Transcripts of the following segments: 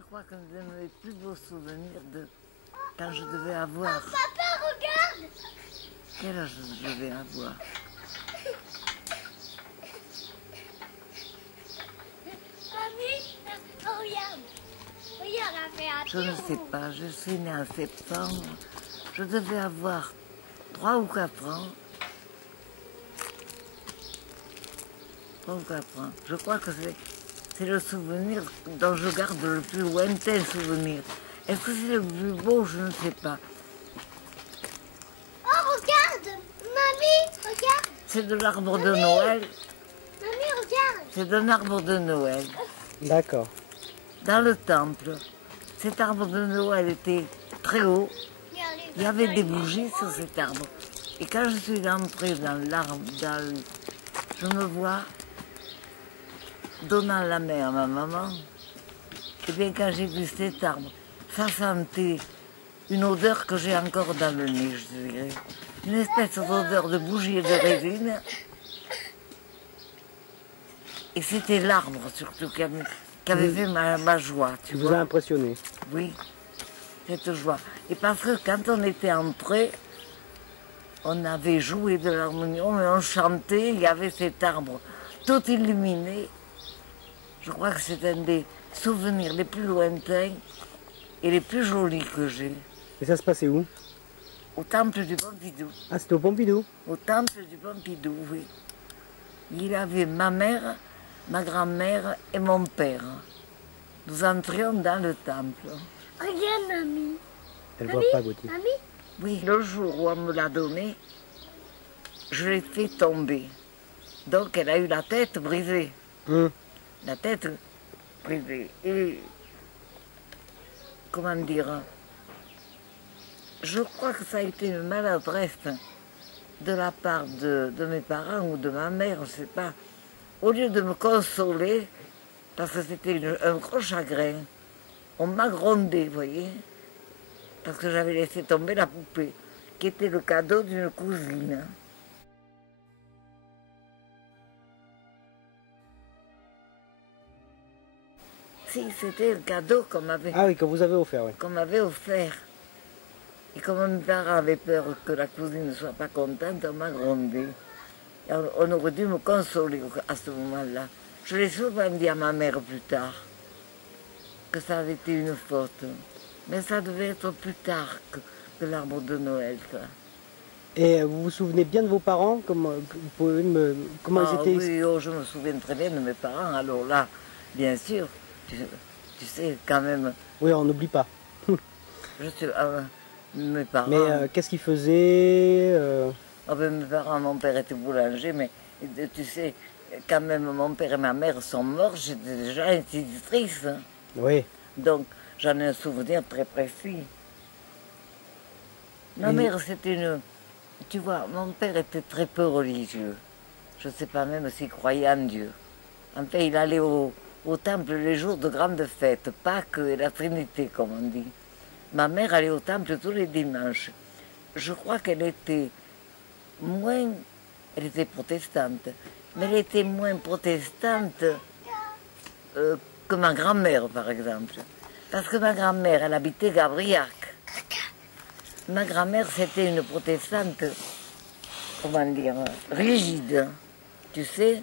Je crois que de mes plus beaux souvenirs de quand je devais avoir... Papa, regarde! Quel âge je devais avoir? Mamie, regarde! Regarde, elle fait un Je ne sais pas, je suis née en septembre. Je devais avoir 3 ou 4 ans. 3 ou 4 ans. Je crois que c'est le souvenir dont je garde le plus lointain souvenir. Est-ce que c'est le plus beau? Je ne sais pas. Oh, regarde! Mamie, regarde! C'est de l'arbre de Noël. Mamie, regarde! C'est un arbre de Noël. D'accord. Dans le temple. Cet arbre de Noël était très haut. Il y avait des bougies sur cet arbre. Et quand je suis entrée dans l'arbre, je me vois donnant la main à ma maman. Et bien quand j'ai vu cet arbre, ça sentait une odeur que j'ai encore dans le nez, je dirais. Une espèce d'odeur de bougie et de résine. Et c'était l'arbre surtout qui avait fait ma joie, tu Il vous vois. a impressionné. Oui, cette joie. Et parce que quand on était entré, on avait joué de l'harmonium et on chantait, il y avait cet arbre tout illuminé. Je crois que c'est un des souvenirs les plus lointains et les plus jolis que j'ai. Et ça se passait où? Au temple du Pompidou. Ah, c'était au Pompidou. Au temple du Pompidou, oui. Il y avait ma mère, ma grand-mère et mon père. Nous entrions dans le temple. Regarde, mamie! Elle voit pas, Gauthier. Mamie? Oui, le jour où on me l'a donné, je l'ai fait tomber. Donc elle a eu la tête brisée. La tête brisée. Et, comment dire, je crois que ça a été une maladresse de la part de mes parents ou de ma mère, je ne sais pas. Au lieu de me consoler, parce que c'était un gros chagrin, on m'a grondé, vous voyez, parce que j'avais laissé tomber la poupée, qui était le cadeau d'une cousine. Si, c'était le cadeau qu'on m'avait Ah oui, que vous avez offert, oui. offert. Et comme mes parents avaient peur que la cousine ne soit pas contente, on m'a grondé. Et on aurait dû me consoler à ce moment-là. Je l'ai souvent dit à ma mère plus tard, que ça avait été une faute. Mais ça devait être plus tard que l'arbre de Noël, ça. Et vous vous souvenez bien de vos parents? Comment ils étaient? Oui, oh, je me souviens très bien de mes parents. Alors là, bien sûr, tu sais, quand même, Oui, on n'oublie pas. mes parents... Mais qu'est-ce qu'ils faisaient? Ah ben, mes parents, mon père était boulanger, mais tu sais, quand même, mon père et ma mère sont morts, j'étais déjà institutrice. Oui. Donc, j'en ai un souvenir très précis. Ma mère, c'était une... Tu vois, mon père était très peu religieux. Je ne sais pas même s'il croyait en Dieu. En fait, il allait au temple les jours de grandes fêtes, Pâques et la Trinité, comme on dit. Ma mère allait au temple tous les dimanches. Je crois qu'elle était moins... Elle était protestante, mais elle était moins protestante que ma grand-mère, par exemple. Parce que ma grand-mère, elle habitait Gabriac. Ma grand-mère, c'était une protestante, comment dire, rigide, tu sais.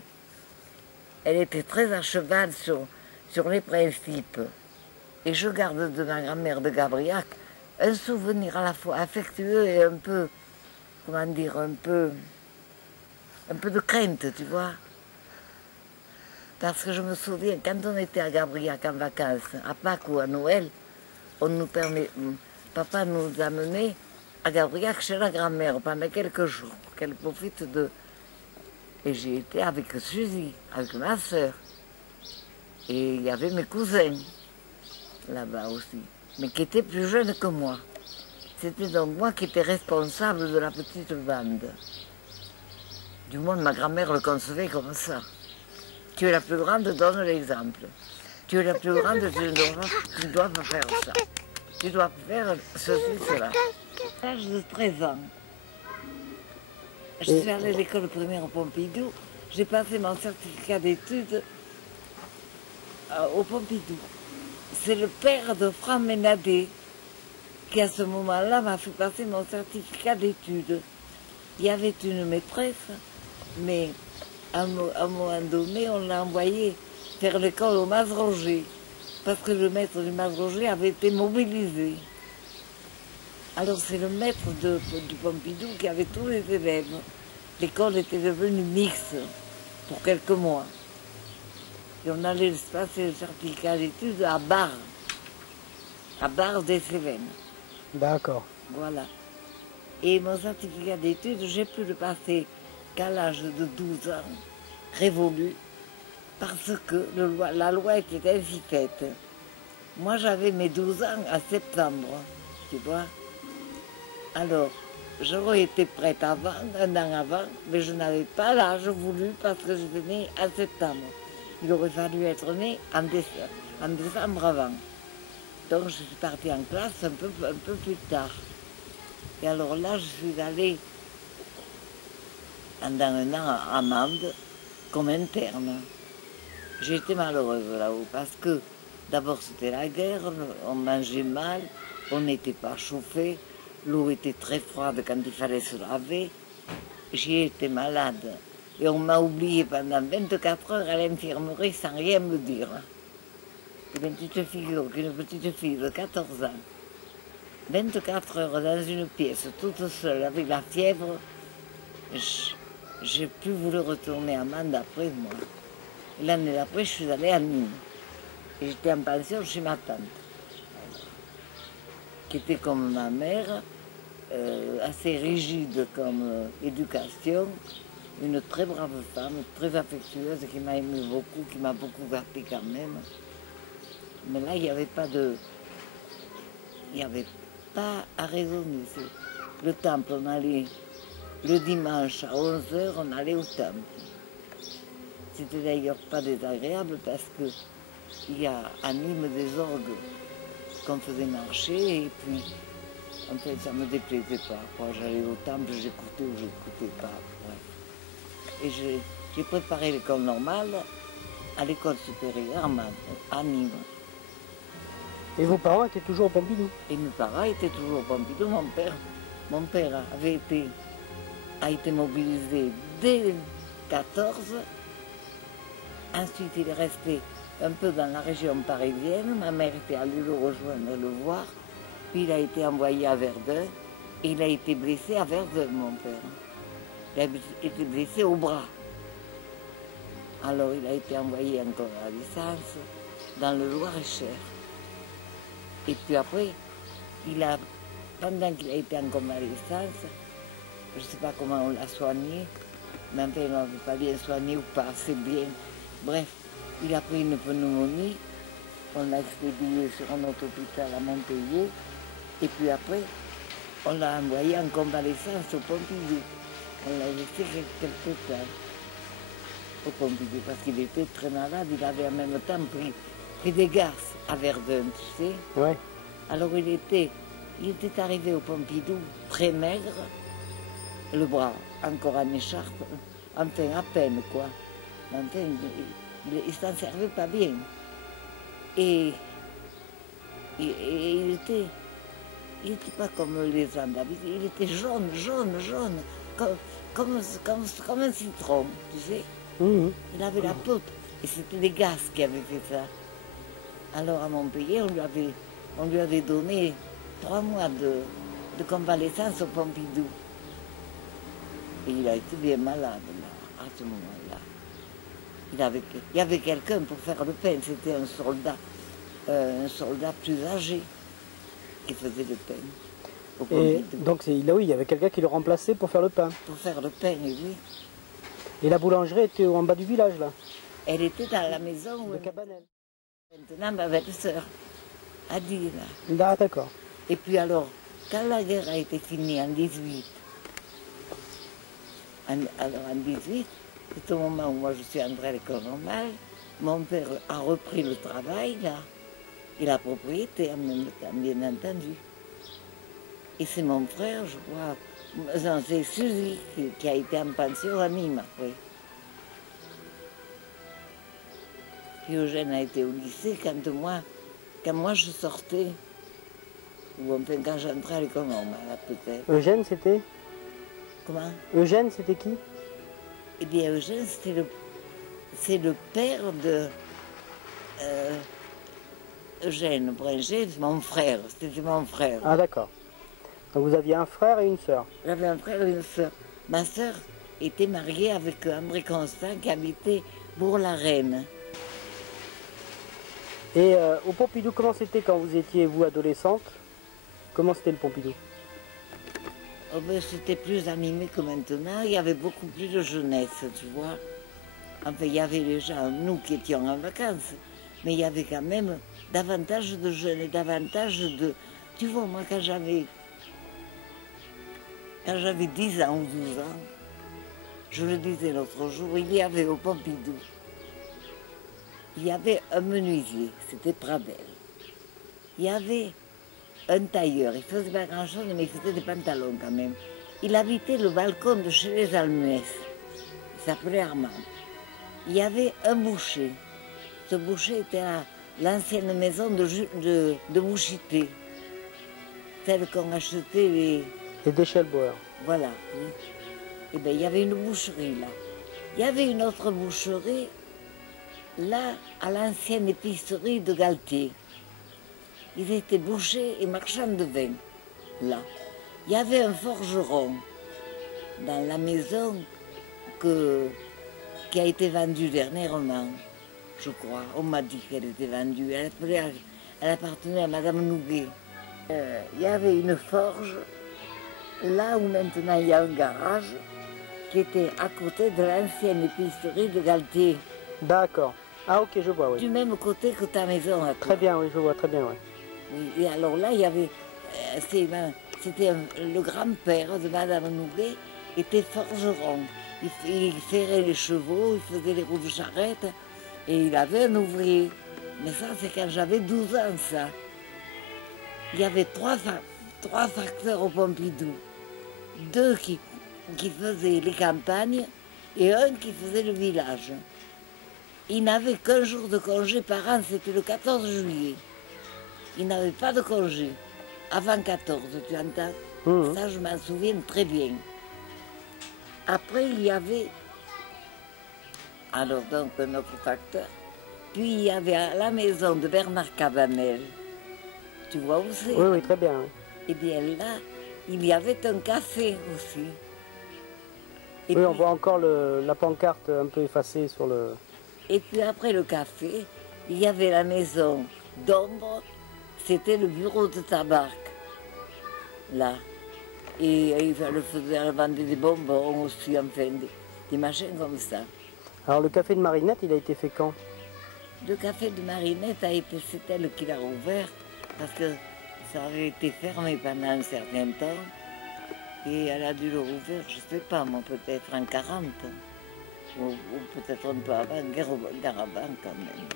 Elle était très à cheval sur les principes. Et je garde de ma grand-mère de Gabriac un souvenir à la fois affectueux et un peu, comment dire, un peu de crainte, tu vois. Parce que je me souviens, quand on était à Gabriac en vacances, à Pâques ou à Noël, papa nous amenait à Gabriac chez la grand-mère pendant quelques jours, pour qu'elle profite de... Et j'ai été avec Suzy, avec ma soeur. Et il y avait mes cousins, là-bas aussi, mais qui étaient plus jeunes que moi. C'était donc moi qui étais responsable de la petite bande. Du moins, ma grand-mère le concevait comme ça. Tu es la plus grande, donne l'exemple. Tu es la plus grande, tu ne dois pas faire ça. Tu dois faire ceci, cela. À l'âge de 13 ans, je suis allée à l'école primaire au Pompidou. J'ai passé mon certificat d'études au Pompidou. c'est le père de Franck Ménadé qui, à ce moment-là, m'a fait passer mon certificat d'études. Il y avait une maîtresse, mais à un moment donné, on l'a envoyé faire l'école au Mas-Roger, parce que le maître du Mas-Roger avait été mobilisé. Alors c'est le maître du Pompidou qui avait tous les élèves. L'école était devenue mixte pour quelques mois. Et on allait se passer le certificat d'études à Bar des Cévennes. D'accord. Voilà. Et mon certificat d'études, j'ai pu le passer qu'à l'âge de 12 ans, révolu, parce que la loi était ainsi faite. Moi, j'avais mes 12 ans à septembre, tu vois. Alors, j'aurais été prête avant, un an avant, mais je n'avais pas l'âge voulu parce que j'étais née en septembre. Il aurait fallu être né en décembre avant. Donc, je suis partie en classe un peu plus tard. Et alors là, je suis allée pendant un an à Mende comme interne. J'ai été malheureuse là-haut parce que d'abord c'était la guerre, on mangeait mal, on n'était pas chauffé, l'eau était très froide quand il fallait se laver. J'ai été malade et on m'a oublié pendant 24 heures à l'infirmerie sans rien me dire. Et bien, tu te figures qu'une petite fille de 14 ans, 24 heures dans une pièce toute seule avec la fièvre, j'ai plus voulu retourner à Mende après moi. L'année d'après, je suis allée à Nîmes. Et j'étais en pension chez ma tante, qui était comme ma mère, assez rigide comme éducation, une très brave femme, très affectueuse, qui m'a aimé beaucoup, qui m'a beaucoup gâtée quand même. Mais là, il n'y avait pas de... Il n'y avait pas à raisonner. Le temple, on allait le dimanche à 11 h, on allait au temple. C'était d'ailleurs pas désagréable parce qu'il y a à Nîmes des orgues qu'on faisait marcher et puis en fait ça me déplaisait pas. Quand j'allais au temple, j'écoutais ou j'écoutais pas. Ouais. Et j'ai préparé l'école normale à l'école supérieure à Nîmes. Et vos parents étaient toujours au Pompidou? Et mes parents étaient toujours au Pompidou. Mon père a été mobilisé dès 14. Ensuite, il est resté un peu dans la région parisienne. Ma mère était allée le rejoindre, le voir. Puis il a été envoyé à Verdun. Et il a été blessé à Verdun, mon père. Il a été blessé au bras. Alors il a été envoyé en convalescence dans le Loir-et-Cher. Et puis après, pendant qu'il a été en convalescence, je ne sais pas comment on l'a soigné, mais enfin, il n'avait pas bien soigné ou pas assez bien. Bref, il a pris une pneumonie, on l'a expédié sur un autre hôpital à Montpellier, et puis après, on l'a envoyé en convalescence au Pompidou. On l'a laissé quelque temps au Pompidou, parce qu'il était très malade, il avait en même temps pris des gaz à Verdun, tu sais. Ouais. Alors il était arrivé au Pompidou très maigre, le bras encore en écharpe, enfin à peine quoi. Enfin, il s'en servait pas bien. Et il était pas comme les gens d'habitude, il était jaune, comme un citron, tu sais. Mmh. Il avait la peau, et c'était les gaz qui avaient fait ça. Alors à Montpellier, on lui avait donné 3 mois de convalescence au Pompidou. Et il a été bien malade là, à ce moment-là. Il y avait quelqu'un pour faire le pain, c'était un soldat plus âgé qui faisait le pain au Et Pompidou. donc là, oui, il y avait quelqu'un qui le remplaçait pour faire le pain. Pour faire le pain, oui. Et la boulangerie était en bas du village, là, Elle était dans la maison où de Cabanel. maintenant ma belle-sœur a dit là. Ah, d'accord. Et puis alors, quand la guerre a été finie en 18, alors en 18, c'est au moment où moi je suis entrée à l'école normale, mon père a repris le travail là, et la propriété en même temps, bien entendu. Et c'est mon frère, je crois, non, c'est Suzy qui a été en pension à Nîmes après. Puis Eugène a été au lycée quand moi quand moi je sortais, ou enfin quand j'entrais à l'école normale, peut-être. Eugène, c'était Comment? Eugène, c'était qui? Eh bien, Eugène, c'est le père de Eugène Bringer, mon frère. C'était mon frère. Ah d'accord. Donc vous aviez un frère et une sœur. J'avais un frère et une sœur. Ma sœur était mariée avec André Constant qui habitait Bourg-la-Reine. Et au Pompidou, comment c'était quand vous étiez, vous, adolescente? Comment c'était le Pompidou? Oh ben, c'était plus animé que maintenant. Il y avait beaucoup plus de jeunesse, tu vois. Enfin, il y avait les gens, nous qui étions en vacances, mais il y avait quand même davantage de jeunes et davantage de... Tu vois, moi, quand j'avais 10 ans ou 12 ans, je le disais l'autre jour, il y avait au Pompidou, il y avait un menuisier, c'était Pradel. Il y avait un tailleur, il faisait pas grand-chose, mais il faisait des pantalons quand même. Il habitait le balcon de chez les Almenès. Il s'appelait Armand. Il y avait un boucher. Ce boucher était à l'ancienne maison de Bouchité, celle qu'on achetait les... Et d'Eschelbauer. Voilà. Oui. Eh bien, il y avait une boucherie là. Il y avait une autre boucherie là, à l'ancienne épicerie de Galtier. Ils étaient bouchers et marchands de vin, là. Il y avait un forgeron dans la maison qui a été vendue dernièrement, je crois. On m'a dit qu'elle était vendue. Elle appartenait à Madame Nouguet. Il y avait une forge, là où maintenant il y a un garage, qui était à côté de l'ancienne épicerie de Galtier. D'accord. Ah ok, je vois, oui. Du même côté que ta maison à toi. Très bien, oui, je vois, très bien, oui. Oui, et alors là, il y avait, c'était le grand-père de Madame Nouguet, était forgeron. Il ferrait les chevaux, il faisait les roues de charrette, et il avait un ouvrier. Mais ça, c'est quand j'avais 12 ans, ça. Il y avait trois facteurs au Pompidou. Deux qui faisaient les campagnes et un qui faisait le village. Il n'avait qu'un jour de congé par an, c'était le 14 juillet. Il n'avait pas de congé. Avant 14, tu entends? Mmh. Ça, je m'en souviens très bien. Après, il y avait, alors donc, un autre facteur. Puis, il y avait à la maison de Bernard Cabanel. Tu vois où c'est? Oui, oui, très bien, oui. Eh bien, là, il y avait un café aussi. Et Oui, puis, on voit encore la pancarte un peu effacée sur le... Et puis après le café, il y avait la maison d'ombre, c'était le bureau de tabac, là. Et elle vendait des bonbons aussi, enfin, des machins comme ça. Alors le café de Marinette, il a été fait quand? Le café de Marinette c'est elle qui l'a ouvert, parce que ça avait été fermé pendant un certain temps. Et elle a dû le rouvrir, je ne sais pas, moi, peut-être en 40. Ou peut-être un peu avant, guerre avant quand même.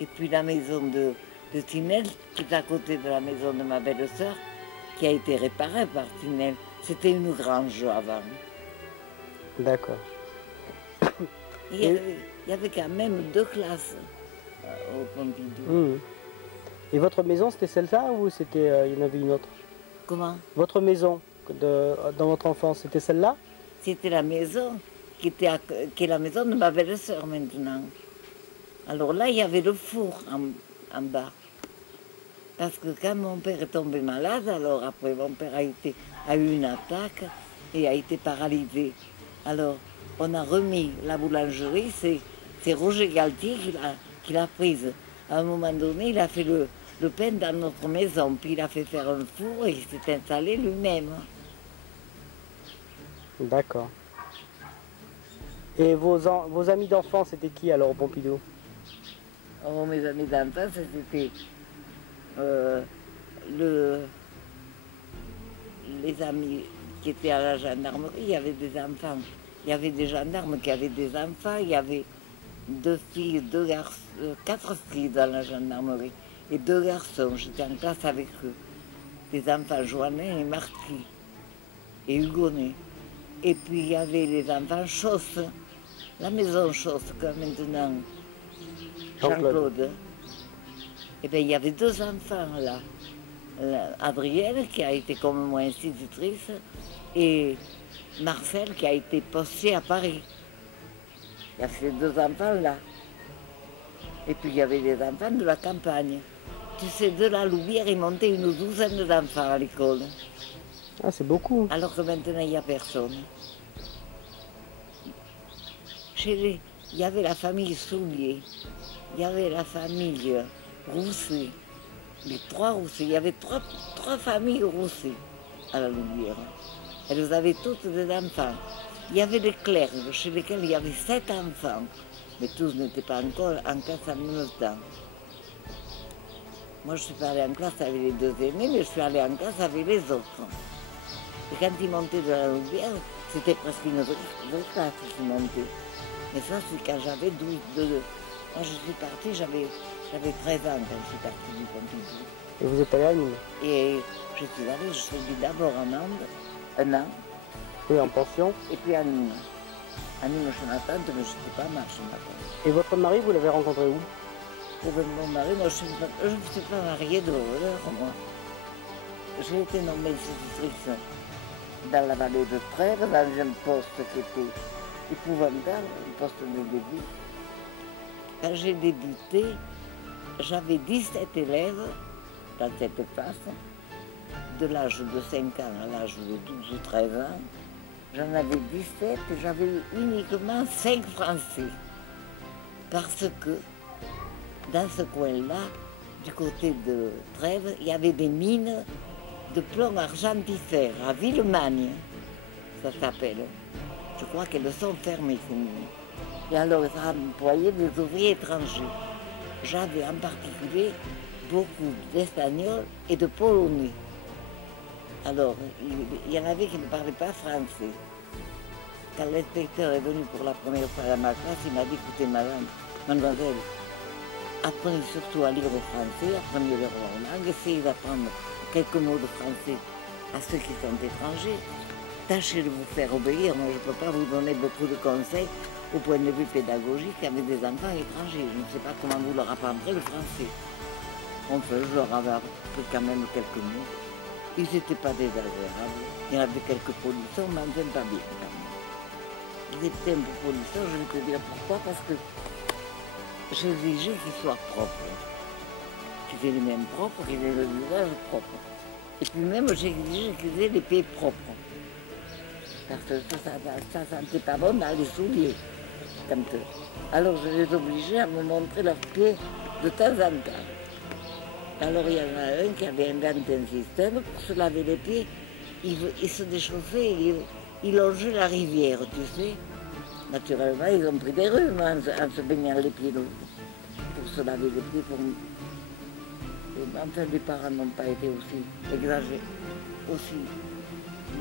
Et puis la maison de Tinel, qui est à côté de la maison de ma belle-sœur, qui a été réparée par Tinel. C'était une grange avant. D'accord. Il y avait quand même 2 classes au Pompidou. Mmh. Et votre maison, c'était celle-là ou c'était, il y en avait une autre? Comment? Votre maison, dans votre enfance, c'était celle-là? C'était la maison qui est la maison de ma belle-sœur maintenant. Alors là, il y avait le four en bas. Parce que quand mon père est tombé malade, alors après mon père a eu une attaque et a été paralysé. Alors on a remis la boulangerie, c'est Roger Galtier qui l'a prise. À un moment donné, il a fait le pain dans notre maison, puis il a fait faire un four et il s'est installé lui-même. D'accord. Et vos amis d'enfance, c'était qui alors au Pompidou? Oh, mes amis d'enfance, c'était les amis qui étaient à la gendarmerie, il y avait des enfants. Il y avait des gendarmes qui avaient des enfants, il y avait 2 filles, 2 garçons, 4 filles dans la gendarmerie et 2 garçons. J'étais en classe avec eux. Des enfants Joannet et Marquis et Hugonnet. Et puis il y avait les enfants Chausse, la maison Chausse, que maintenant Jean-Claude. Jean-Claude. Et bien, il y avait deux enfants là. Adrienne, qui a été comme moi institutrice, et Marcel, qui a été posté à Paris. Il y a ces deux enfants là. Et puis il y avait des enfants de la campagne. Tu sais, de la Louvière, il montait une douzaine d'enfants à l'école. Ah, c'est beaucoup. Alors que maintenant, il n'y a personne. Il y avait la famille Soulier, il y avait la famille Rousset, les trois Rousset. Il y avait trois familles Rousset à la Louvière. Elles avaient toutes des enfants. Il y avait des clercs chez lesquels il y avait 7 enfants, mais tous n'étaient pas encore en classe en même temps. Moi, je suis pas allée en classe avec les deux aînés, mais je suis allée en classe avec les autres. Et quand ils montaient de la Louvière, c'était presque une vraie classe qui montait. Mais ça, c'est quand j'avais 12. Quand je suis partie, j'avais 13 ans quand je suis partie du Pompidou. Et vous êtes allé à Nîmes? Et je suis allée, je suis venue d'abord en Inde, un an, Oui, en pension. et puis à Nîmes. À Nîmes, chez ma tante, mais je n'étais pas marche, ma tante. Et votre mari, vous l'avez rencontré où? Pour mon mari, moi, je ne suis pas mariée de voleur, moi. J'ai été nommée institutrice dans la vallée de Trèves, dans un poste qui était épouvantable, un poste de début. Quand j'ai débuté, j'avais 17 élèves dans cette classe, de l'âge de 5 ans à l'âge de 12 ou 13 ans. J'en avais 17 et j'avais eu uniquement 5 Français. Parce que dans ce coin-là, du côté de Trèves, il y avait des mines de plomb argentifère à Villemagne, ça s'appelle. Je crois qu'elles sont fermées, ces mines. Et alors, ils employaient des ouvriers étrangers. J'avais en particulier beaucoup d'Espagnols et de Polonais. Alors, il y en avait qui ne parlaient pas français. Quand l'inspecteur est venu pour la première fois à ma classe, il m'a dit, écoutez, madame, mademoiselle, apprenez surtout à lire au français, apprenez leur langue, essayez d'apprendre quelques mots de français à ceux qui sont étrangers. Tâchez de vous faire obéir. Moi, je ne peux pas vous donner beaucoup de conseils au point de vue pédagogique avec des enfants étrangers. Je ne sais pas comment vous leur apprendrez le français. Enfin, je leur avais appris quand même quelques mots. Ils n'étaient pas désagréables. Il y en avait quelques polissons, mais enfin pas bien quand même. Ils étaient un peu polissons, je vais te dire pourquoi, parce que j'exigeais qu'ils soient propres. Qu'ils aient les mains propres, qu'ils aient le visage propre. Et puis même, j'exigeais qu'ils aient les pieds propres. Parce que ça sentait pas bon dans les souliers. Alors je les obligeais à me montrer leurs pieds de temps en temps. Alors il y en a un qui avait inventé un système pour se laver les pieds. Il se déchauffait, il longeait la rivière, tu sais. Naturellement, ils ont pris des rhumes en se baignant les pieds pour se laver les pieds. Enfin, les parents n'ont pas été aussi exagérés, aussi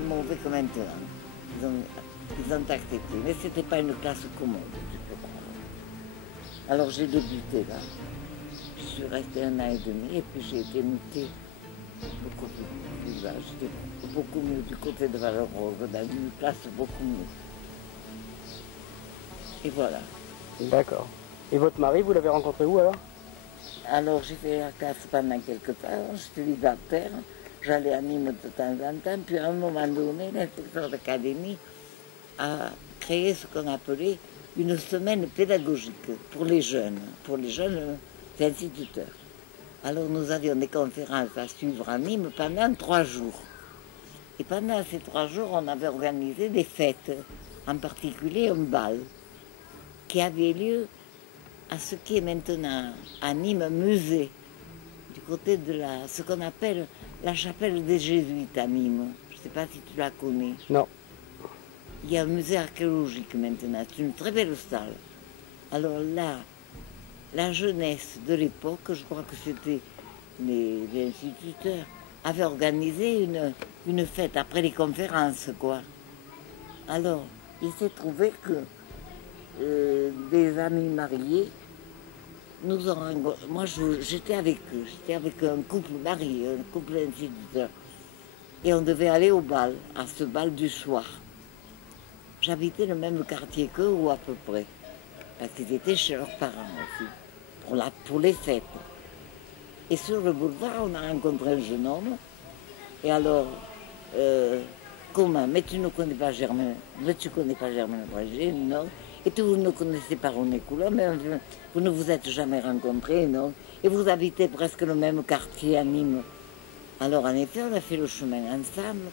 mauvais que maintenant. Ils ont accepté, mais ce n'était pas une classe commode, tu peux croire. Alors j'ai débuté là. Je suis restée 1 an et demi et puis j'ai été mutée beaucoup plus bas. J'étais beaucoup mieux du côté de Valorose, dans une classe beaucoup mieux. Et voilà. D'accord. Et votre mari, vous l'avez rencontré où alors? Alors j'ai fait la classe pendant quelque temps, j'étais libertaire, j'allais à Nîmes de temps en temps, puis à un moment donné, l'inspecteur d'académie a créé ce qu'on appelait une semaine pédagogique pour les jeunes instituteurs. Alors nous avions des conférences à suivre à Nîmes pendant 3 jours. Et pendant ces 3 jours, on avait organisé des fêtes, en particulier un bal, qui avait lieu à ce qui est maintenant à Nîmes musée, du côté de ce qu'on appelle la chapelle des Jésuites à Nîmes. Je ne sais pas si tu la connais. Non. Il y a un musée archéologique maintenant, c'est une très belle salle. Alors là, la jeunesse de l'époque, je crois que c'était les instituteurs, avaient organisé une fête après les conférences, quoi. Alors, il s'est trouvé que des amis mariés nous ont rencontrés. Moi, j'étais avec eux, j'étais avec un couple marié, un couple d'instituteurs. Et on devait aller au bal, à ce bal du soir. J'habitais le même quartier qu'eux, ou à peu près, parce qu'ils étaient chez leurs parents aussi, pour les fêtes. Et sur le boulevard, on a rencontré un jeune homme. Et alors, comment? Mais tu ne connais pas Germain? Mais tu ne connais pas Germain Abrégé? Non. Et vous ne connaissez pas René Coulon, mais vous ne vous êtes jamais rencontrés, non? Et vous habitez presque le même quartier à Nîmes. Alors, en effet, on a fait le chemin ensemble.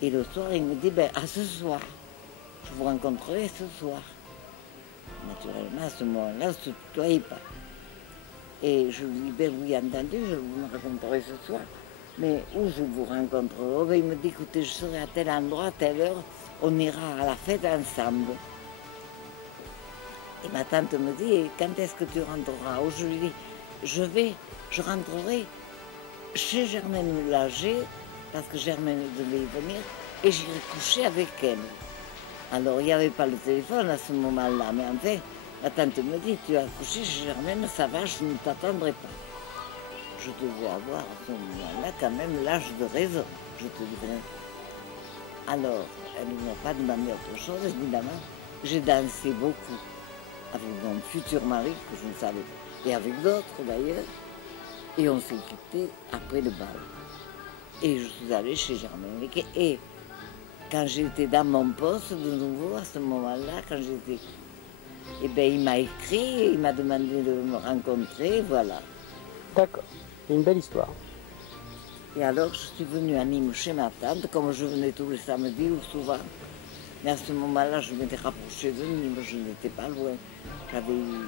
Et le soir, il me dit, ben, à ce soir. Je vous rencontrerai ce soir. Naturellement, à ce moment-là, on ne se tutoyait pas. Et je lui dis, ben oui, entendu, je vous me rencontrerai ce soir. Mais où je vous rencontrerai? Oh, ben, il me dit, écoutez, je serai à tel endroit, à telle heure, on ira à la fête ensemble. Et ma tante me dit, et quand est-ce que tu rentreras? Oh, je lui dis, je rentrerai chez Germaine Lager, parce que Germaine devait y venir, et j'irai coucher avec elle. Alors, il n'y avait pas le téléphone à ce moment-là, mais en fait, la tante me dit, tu as couché chez Germaine, ça va, je ne t'attendrai pas. Je devais avoir à ce moment-là quand même l'âge de raison, je te dirais. Alors, elle ne m'a pas demandé autre chose, évidemment. J'ai dansé beaucoup avec mon futur mari, que je ne savais pas, et avec d'autres d'ailleurs. Et on s'est quitté après le bal. Et je suis allée chez Germaine. Et quand j'étais dans mon poste de nouveau, à ce moment-là, quand j'étais... Eh bien, il m'a écrit, il m'a demandé de me rencontrer, voilà. D'accord, c'est une belle histoire. Et alors, je suis venue à Nîmes chez ma tante, comme je venais tous les samedis ou souvent. Mais à ce moment-là, je m'étais rapprochée de Nîmes, je n'étais pas loin. J'avais eu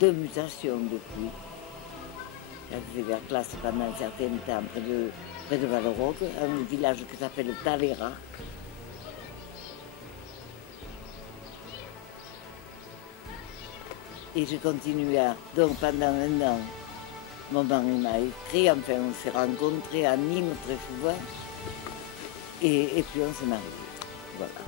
2 mutations depuis. J'avais fait la classe pendant un certain temps près de Valleraugue, un village qui s'appelle Taléra. Et j'ai continué donc pendant 1 an, mon mari m'a écrit, enfin on s'est rencontrés à Nîmes très souvent, et puis on s'est mariés. Voilà.